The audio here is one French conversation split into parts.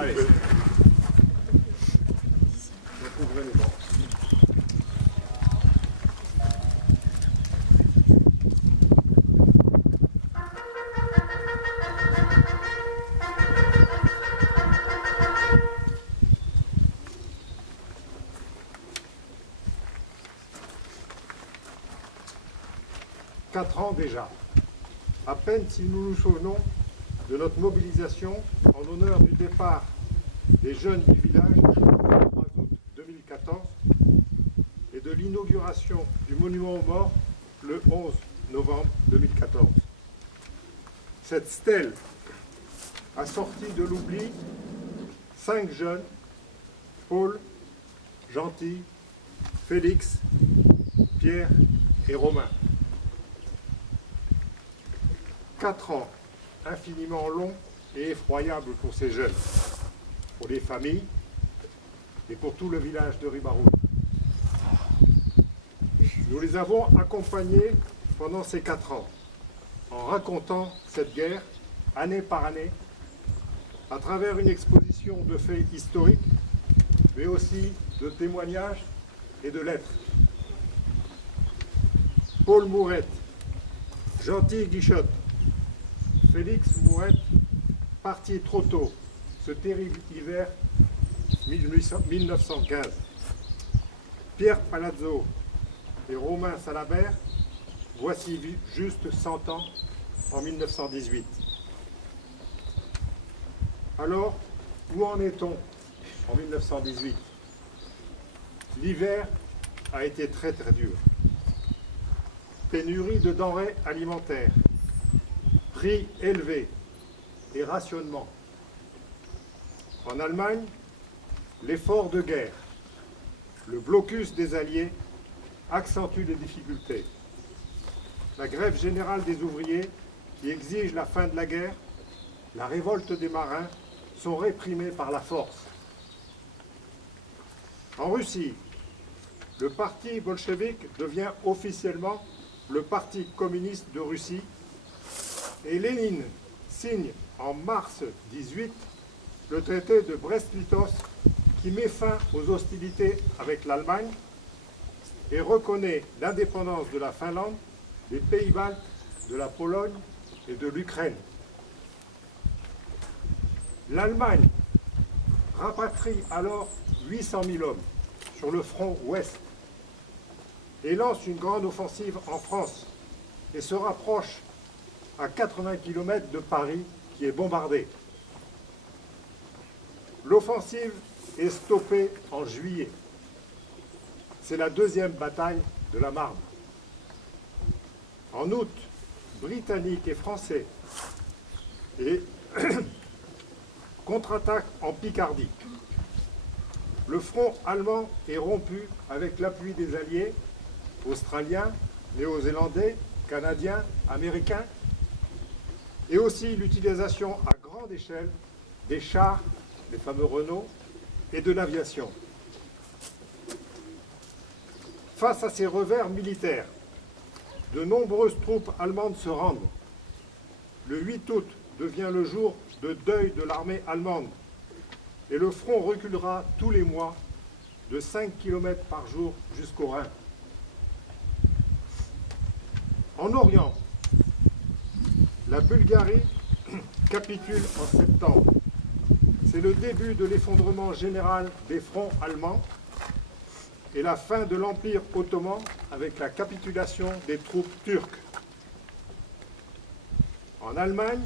Allez. Donc, ouvrez les bancs. Quatre ans déjà. À peine si nous nous souvenons de notre mobilisation en l'honneur du départ des jeunes du village le 3 août 2014 et de l'inauguration du monument aux morts le 11 novembre 2014. Cette stèle a sorti de l'oubli 5 jeunes, Paul, Gentil, Félix, Pierre et Romain. 4 ans infiniment longs et effroyables pour ces jeunes, pour les familles et pour tout le village de Ribaroul. Nous les avons accompagnés pendant ces 4 ans, en racontant cette guerre, année par année, à travers une exposition de faits historiques, mais aussi de témoignages et de lettres. Paul Mourette, Gentil Guichotte, Félix Mourette, parti trop tôt, ce terrible hiver 1915. Pierre Palazzo et Romain Salabert, voici juste 100 ans en 1918. Alors, où en est-on en 1918? L'hiver a été très dur. Pénurie de denrées alimentaires, prix élevés et rationnement. En Allemagne, l'effort de guerre, le blocus des Alliés accentue les difficultés. La grève générale des ouvriers qui exige la fin de la guerre, la révolte des marins sont réprimés par la force. En Russie, le parti bolchevique devient officiellement le Parti communiste de Russie et Lénine signe en mars 18 le traité de Brest-Litovsk qui met fin aux hostilités avec l'Allemagne et reconnaît l'indépendance de la Finlande, des Pays-Baltes, de la Pologne et de l'Ukraine. L'Allemagne rapatrie alors 800 000 hommes sur le front ouest et lance une grande offensive en France et se rapproche à 80 km de Paris qui est bombardée. L'offensive est stoppée en juillet. C'est la deuxième bataille de la Marne. En août, Britanniques et Français contre-attaquent en Picardie. Le front allemand est rompu avec l'appui des Alliés, Australiens, Néo-Zélandais, Canadiens, Américains, et aussi l'utilisation à grande échelle des chars, les fameux Renault, et de l'aviation. Face à ces revers militaires, de nombreuses troupes allemandes se rendent. Le 8 août devient le jour de deuil de l'armée allemande et le front reculera tous les mois de 5 km par jour jusqu'au Rhin. En Orient, la Bulgarie capitule en septembre. C'est le début de l'effondrement général des fronts allemands et la fin de l'Empire ottoman avec la capitulation des troupes turques. En Allemagne,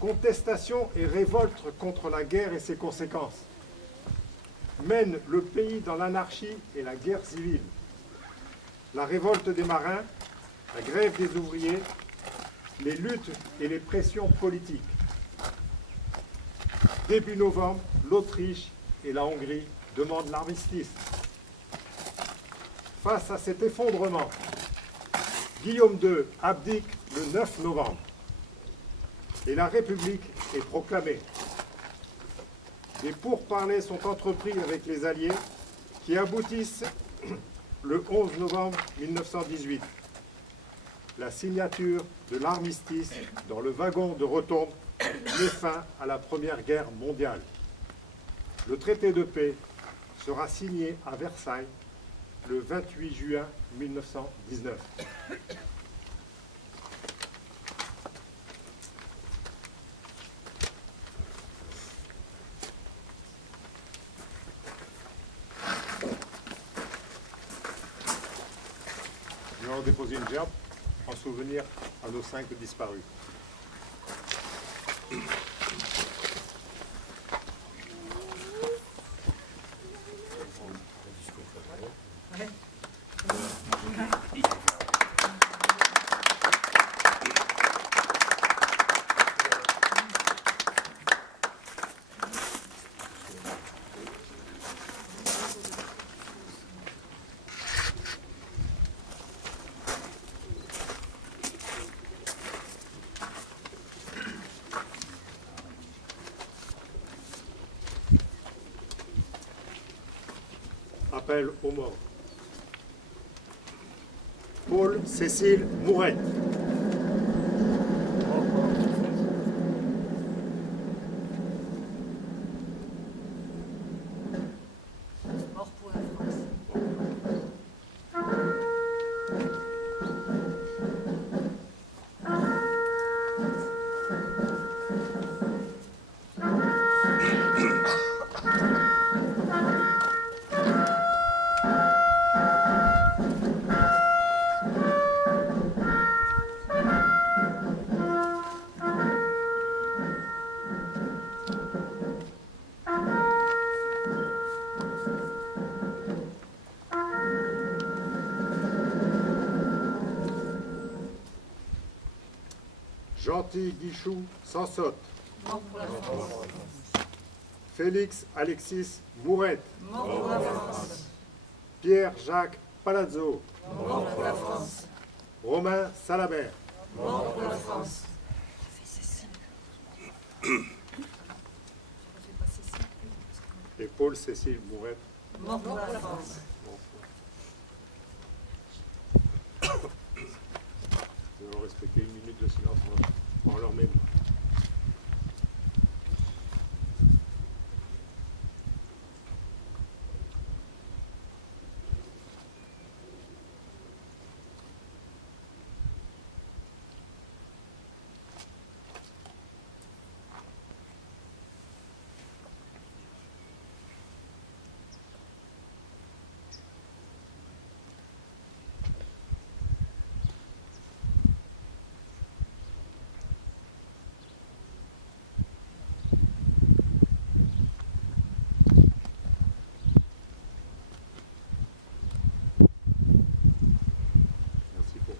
contestation et révolte contre la guerre et ses conséquences mènent le pays dans l'anarchie et la guerre civile. La révolte des marins, la grève des ouvriers, les luttes et les pressions politiques. Début novembre, l'Autriche et la Hongrie demandent l'armistice. Face à cet effondrement, Guillaume II abdique le 9 novembre et la République est proclamée. Des pourparlers sont entrepris avec les Alliés qui aboutissent le 11 novembre 1918. La signature de l'armistice dans le wagon de retourne met fin à la Première Guerre mondiale. Le traité de paix sera signé à Versailles le 28 juin 1919. Nous allons déposer une gerbe en souvenir à nos 5 disparus. Appel aux morts. Paul Cécile Mourette. Mort pour la France. Gentil Guichou Sansotte. Mort pour la France. Félix Alexis Mourette. Mort pour la France. Pierre-Jacques Palazzo. Mort pour la France. Romain Salabert. Mort pour la France. Et Paul Cécile Mourette. Mort pour la France. Nous allons respecter une minute de silence en leur mémoire. Merci Paul.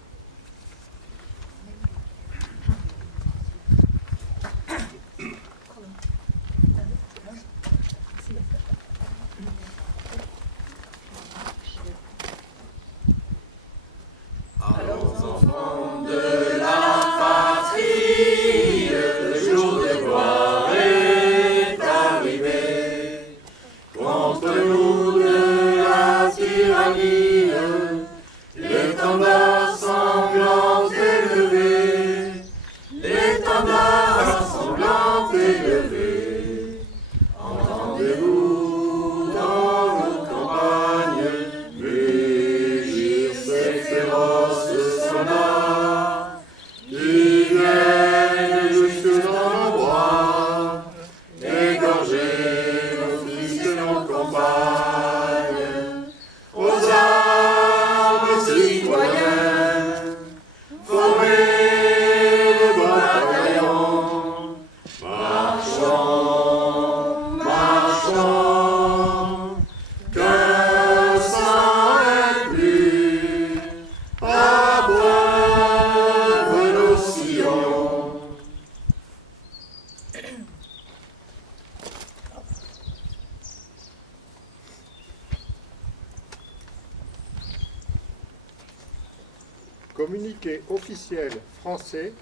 Communiqué officiel français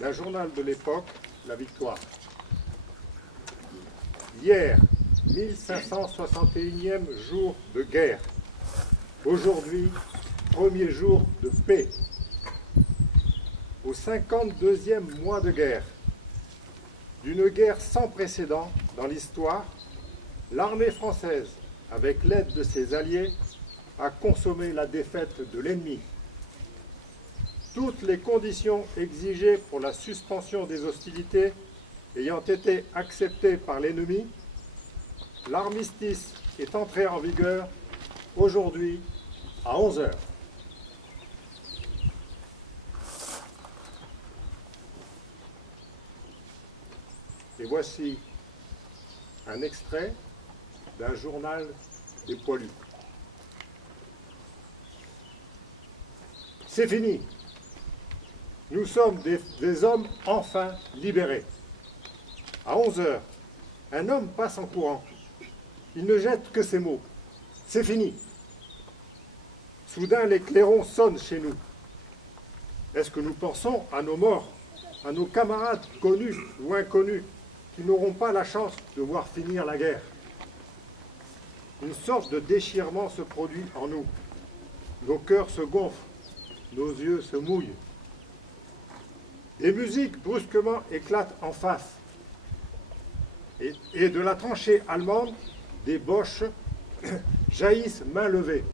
d'un journal de l'époque, La Victoire. Hier, 1561e jour de guerre. Aujourd'hui, premier jour de paix. Au 52e mois de guerre, d'une guerre sans précédent dans l'histoire, l'armée française, avec l'aide de ses alliés, a consommé la défaite de l'ennemi. Toutes les conditions exigées pour la suspension des hostilités ayant été acceptées par l'ennemi, l'armistice est entré en vigueur aujourd'hui à 11 heures. Et voici un extrait d'un journal des poilus. C'est fini. Nous sommes des hommes enfin libérés. À 11 heures, un homme passe en courant. Il ne jette que ces mots. C'est fini. Soudain, les clairons sonnent chez nous. Est-ce que nous pensons à nos morts, à nos camarades connus ou inconnus, qui n'auront pas la chance de voir finir la guerre? Une sorte de déchirement se produit en nous. Nos cœurs se gonflent, nos yeux se mouillent. Des musiques brusquement éclatent en face. Et de la tranchée allemande, des boches jaillissent main levée.